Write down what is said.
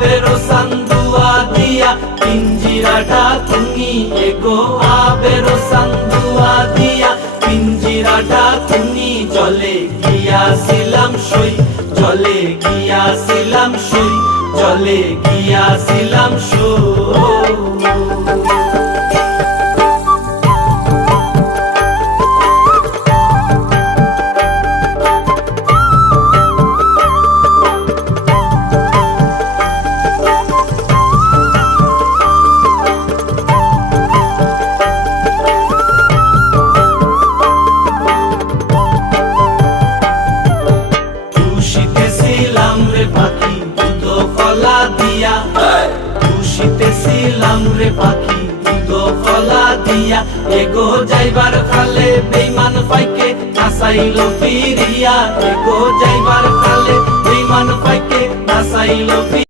আবেরো সান্দুয়া দিয়া পিঞ্জিরাটা তুমি এগো আবেরো সান্দুয়া দিয়া পিঞ্জিরাটা তুমি জলে গিয়াছিলাম সই জলে গিয়াছিলাম সই জলে গিয়াছিলাম সই খুশিতেছিলাম রে পাখি দুধ কলা দিয়া এগো যাইবার কালে বেঈমান পাইকে নাসাইলো ফিরিয়া এগো যাইবার কালে বেঈমান পাইকে নাসাইলো